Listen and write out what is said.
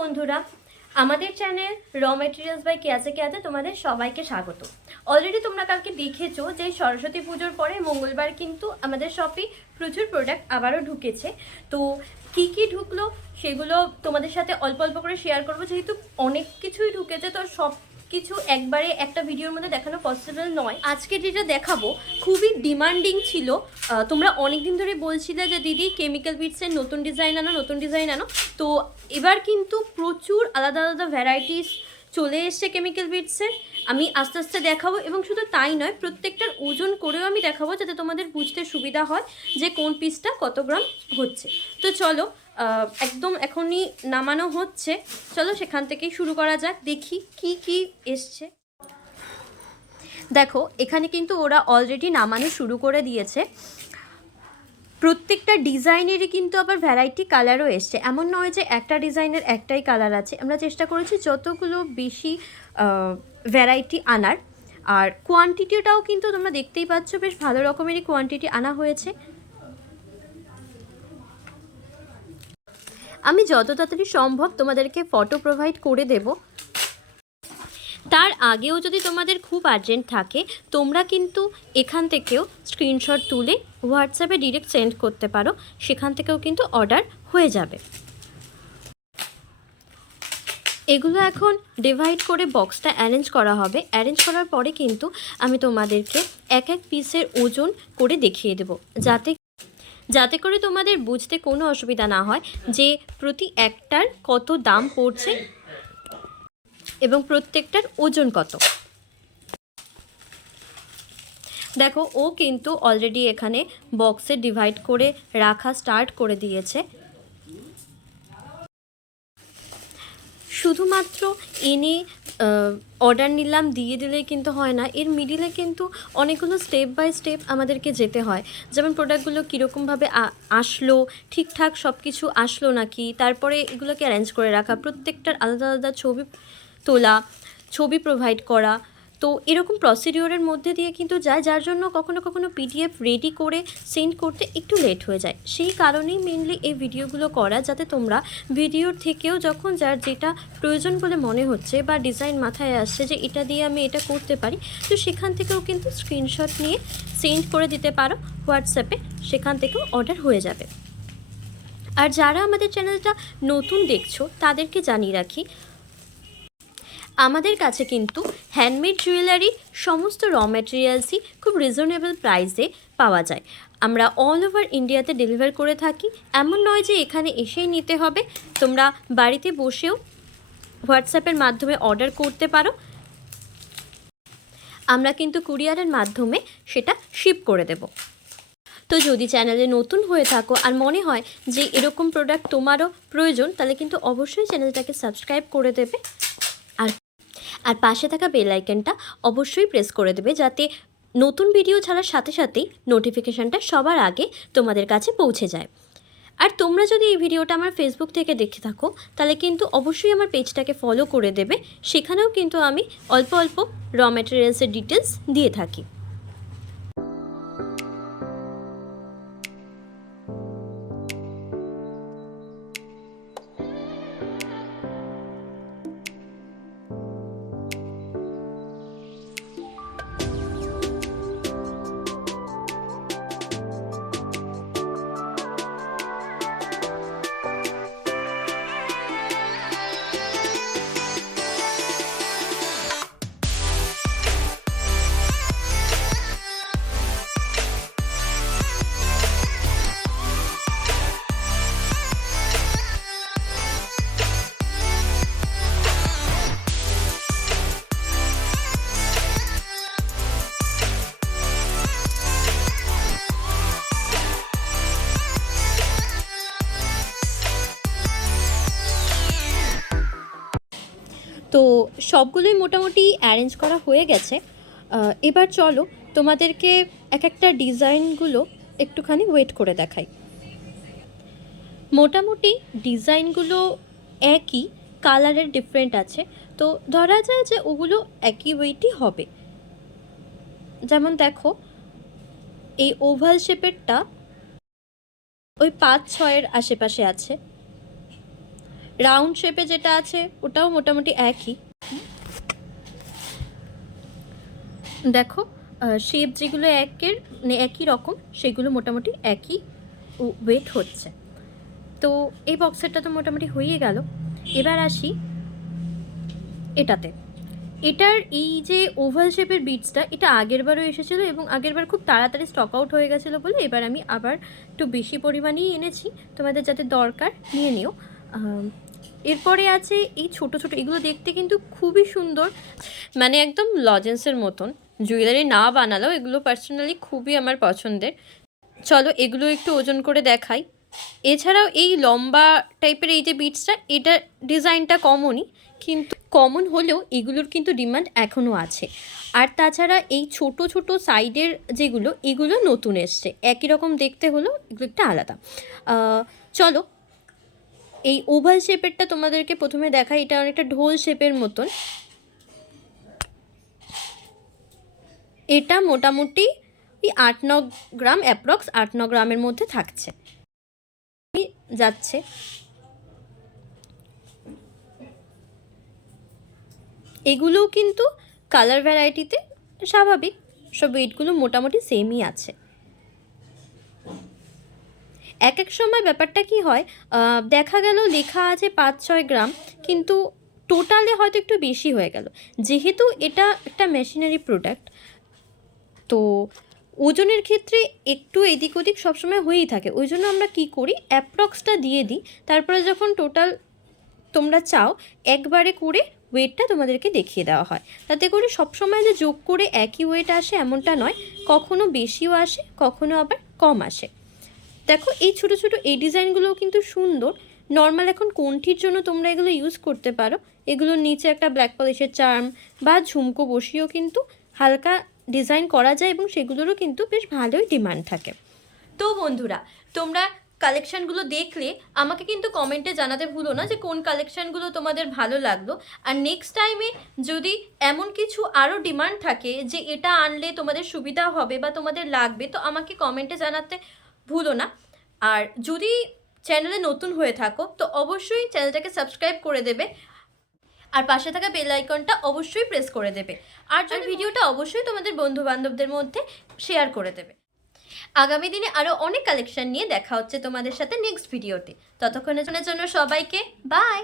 বন্ধুরা, আমাদের channel raw materials by কেয়াসে কেয়াতে তোমাদের সবাইকে স্বাগত। অলরেডি তোমরা কালকে দেখেছো যে সরস্বতী পুজোর পরে মঙ্গলবার কিন্তু আমাদের শপে প্রচুর প্রোডাক্ট আবারও ঢুকেছে। তো কী কী ঢুকলো সেগুলো তোমাদের সাথে অল্প অল্প করে শেয়ার করবো, যেহেতু অনেক কিছুই ঢুকেছে তো সব কিছু একবারে একটা ভিডিওর মধ্যে দেখানো পসিবল নয়। আজকে যেটা দেখাবো খুবই ডিমান্ডিং ছিল। তোমরা অনেক দিন ধরে বলছিলে যে দিদি কেমিক্যাল বিটসের নতুন ডিজাইন আনো। তো এবার কিন্তু প্রচুর আলাদা আলাদা ভ্যারাইটিস চলে এসছে কেমিক্যাল বিটসের। আমি আস্তে আস্তে দেখাবো এবং শুধু তাই নয়, প্রত্যেকটার ওজন করেও আমি দেখাবো যাতে তোমাদের বুঝতে সুবিধা হয় যে কোন পিসটা কত গ্রাম হচ্ছে। তো চলো, একদম এখনই নামানো হচ্ছে, চলো সেখান থেকেই শুরু করা যাক। দেখি কি কি এসছে। দেখো এখানে কিন্তু ওরা অলরেডি নামানো শুরু করে দিয়েছে। প্রত্যেকটা ডিজাইনেরই কিন্তু আবার ভ্যারাইটি কালারও এসছে, এমন নয় যে একটা ডিজাইনের একটাই কালার আছে। আমরা চেষ্টা করেছি যতগুলো বেশি ভ্যারাইটি আনার, আর কোয়ান্টিটিটাও কিন্তু তোমরা দেখতেই পাচ্ছ বেশ ভালো রকমেরই কোয়ান্টিটি আনা হয়েছে। আমি যত তাড়াতাড়ি সম্ভব তোমাদেরকে ফটো প্রোভাইড করে দেব। তার আগেও যদি তোমাদের খুব আর্জেন্ট থাকে তোমরা কিন্তু এখান থেকেও স্ক্রিনশট তুলে হোয়াটসঅ্যাপে ডিরেক্ট সেন্ড করতে পারো, সেখান থেকেও কিন্তু অর্ডার হয়ে যাবে। এগুলো এখন ডিভাইড করে বক্সটা অ্যারেঞ্জ করা হবে। অ্যারেঞ্জ করার পরে কিন্তু আমি তোমাদেরকে এক এক পিসের ওজন করে দেখিয়ে দেব, যাতে করে তোমাদের বুঝতে কোনো অসুবিধা না হয় যে প্রতি একটার কত দাম পড়ছে এবং প্রত্যেকটার ওজন কত। দেখো ও কিন্তু অলরেডি এখানে বক্সে ডিভাইড করে রাখা স্টার্ট করে দিয়েছে। শুধুমাত্র এনে অর্ডার নিলাম দিয়ে দিলেই কিন্তু হয় না, এর মিডিলে কিন্তু অনেকগুলো স্টেপ বাই স্টেপ আমাদেরকে যেতে হয়। যেমন প্রোডাক্টগুলো কীরকমভাবে আসলো, ঠিকঠাক সব কিছু আসলো নাকি, তারপরে এগুলোকে অ্যারেঞ্জ করে রাখা, প্রত্যেকটার আলাদা আলাদা ছবি তোলা, ছবি প্রোভাইড করা। তো এরকম প্রসিডিওরের মধ্যে দিয়ে কিন্তু যায়, যার জন্য কখনো কখনো পিডিএফ রেডি করে সেন্ড করতে একটু লেট হয়ে যায়। সেই কারণেই মেনলি এই ভিডিওগুলো করা, যাতে তোমরা ভিডিওর থেকেও যখন যার যেটা প্রয়োজন বলে মনে হচ্ছে বা ডিজাইন মাথায় আসছে যে এটা দিয়ে আমি এটা করতে পারি, তো সেখান থেকেও কিন্তু স্ক্রিনশট নিয়ে সেন্ড করে দিতে পারো হোয়াটসঅ্যাপে, সেখান থেকেও অর্ডার হয়ে যাবে। আর যারা আমাদের চ্যানেলটা নতুন দেখছো তাদেরকে জানিয়ে রাখি, আমাদের কাছে কিন্তু হ্যান্ডমেড জুয়েলারি সমস্ত র ম্যাটেরিয়ালসই খুব রিজনেবল প্রাইসে পাওয়া যায়। আমরা অল ওভার ইন্ডিয়াতে ডেলিভার করে থাকি, এমন নয় যে এখানে এসেই নিতে হবে। তোমরা বাড়িতে বসেও হোয়াটসঅ্যাপের মাধ্যমে অর্ডার করতে পারো, আমরা কিন্তু কুরিয়ারের মাধ্যমে সেটা শিপ করে দেব। তো যদি চ্যানেলে নতুন হয়ে থাকো আর মনে হয় যে এরকম প্রোডাক্ট তোমারও প্রয়োজন, তাহলে কিন্তু অবশ্যই চ্যানেলটাকে সাবস্ক্রাইব করে দেবে আর পাশে থাকা বেল আইকনটা অবশ্যই প্রেস করে দেবে, যাতে নতুন ভিডিও ছাড়ার সাথে সাথেই নোটিফিকেশানটা সবার আগে তোমাদের কাছে পৌঁছে যায়। আর তোমরা যদি এই ভিডিওটা আমার ফেসবুক থেকে দেখে থাকো তাহলে কিন্তু অবশ্যই আমার পেজটাকে ফলো করে দেবে, সেখানেও কিন্তু আমি অল্প অল্প র ম্যাটেরিয়ালসের ডিটেলস দিয়ে থাকি। তো সবগুলোই মোটামুটি অ্যারেঞ্জ করা হয়ে গেছে। এবার চলো তোমাদেরকে এক একটা ডিজাইনগুলো একটুখানি ওয়েট করে দেখাই। মোটামুটি ডিজাইনগুলো একই, কালারের ডিফারেন্ট আছে, তো ধরা যায় যে ওগুলো একই ওয়েটই হবে। যেমন দেখো এই ওভাল শেপেরটা ওই 5-6-এর আশেপাশে আছে, রাউন্ড শেপে যেটা আছে ওটাও মোটামুটি একই। দেখো শেপ যেগুলো একই রকম সেগুলো মোটামুটি একই ওয়েট হচ্ছে। তো এই বক্সেরটা তো মোটামুটি হয়ে গেল। এবার আসি এটাতে। এটার এই যে ওভাল শেপের বিটসটা, এটা আগেরবারও এসেছিলো এবং আগেরবার খুব তাড়াতাড়ি স্টক আউট হয়ে গেছিলো বলে এবার আমি আবার একটু বেশি পরিমাণেই এনেছি, তোমাদের যাতে দরকার নিয়ে নিও। এরপরে আছে এই ছোট ছোট, এগুলো দেখতে কিন্তু খুবই সুন্দর, মানে একদম লজেন্সের মতন। জুয়েলারি না বানালেও এগুলো পার্সোনালি খুবই আমার পছন্দের। চলো এগুলো একটু ওজন করে দেখাই। এছাড়াও এই লম্বা টাইপের এই যে বিটসটা, এটার ডিজাইনটা কমনই, কিন্তু কমন হলেও এগুলোর কিন্তু ডিমান্ড এখনও আছে। আর তাছাড়া এই ছোট ছোট সাইডের যেগুলো, এগুলো নতুন এসছে, একই রকম দেখতে হলেও এগুলো একটা আলাদা। চলো এই ওভাল শেপেরটা তোমাদেরকে প্রথমে দেখাই। এটা অনেকটা ঢোল শেপের মতন। এটা মোটামুটি ওই 8-9 গ্রাম, অ্যাপ্রক্স 8-9 গ্রামের মধ্যে থাকছে যাচ্ছে। এগুলোও কিন্তু কালার ভ্যারাইটিতে স্বাভাবিক, সব ওয়েটগুলো মোটামুটি সেমই আছে। এক এক সময় ব্যাপারটা কি হয়, দেখা গেল লেখা আছে 5-6 গ্রাম, কিন্তু টোটালে হয়তো একটু বেশি হয়ে গেল। যেহেতু এটা একটা মেশিনারি প্রোডাক্ট, তো ওজনের ক্ষেত্রে একটু এদিক ওদিক সবসময় হয়েই থাকে। ওই জন্য আমরা কী করি, অ্যাপ্রক্সটা দিয়ে দিই, তারপরে যখন টোটাল তোমরা চাও একবারে করে ওয়েটটা তোমাদেরকে দেখিয়ে দেওয়া হয়। তাতে করে সবসময় যে যোগ করে একই ওয়েট আসে এমনটা নয়, কখনো বেশিও আসে, কখনো আবার কম আসে। দেখো এই ছোটো ছোটো এই ডিজাইনগুলোও কিন্তু সুন্দর। নর্মাল এখন কোনটির জন্য তোমরা এগুলো ইউজ করতে পারো। এগুলোর নিচে একটা ব্ল্যাক পলিশের চার্ম বা ঝুমকো বসিয়েও কিন্তু হালকা ডিজাইন করা যায় এবং সেগুলোরও কিন্তু বেশ ভালোই ডিমান্ড থাকে। তো বন্ধুরা, তোমরা কালেকশানগুলো দেখলে আমাকে কিন্তু কমেন্টে জানাতে ভুলো না যে কোন কালেকশানগুলো তোমাদের ভালো লাগলো। আর নেক্সট টাইমে যদি এমন কিছু আরও ডিমান্ড থাকে যে এটা আনলে তোমাদের সুবিধা হবে বা তোমাদের লাগবে, তো আমাকে কমেন্টে জানাতে ভুলো না। আর যদি চ্যানেলে নতুন হয়ে থাকো তো অবশ্যই চ্যানেলটাকে সাবস্ক্রাইব করে দেবে, আর পাশে থাকা বেল আইকনটা অবশ্যই প্রেস করে দেবে। আর ভিডিওটা অবশ্যই তোমাদের বন্ধু বান্ধবদের মধ্যে শেয়ার করে দেবে। আগামী দিনে আরও অনেক কালেকশন নিয়ে দেখা হচ্ছে তোমাদের সাথে নেক্সট ভিডিওতে। ততক্ষণের জন্য সবাইকে বাই।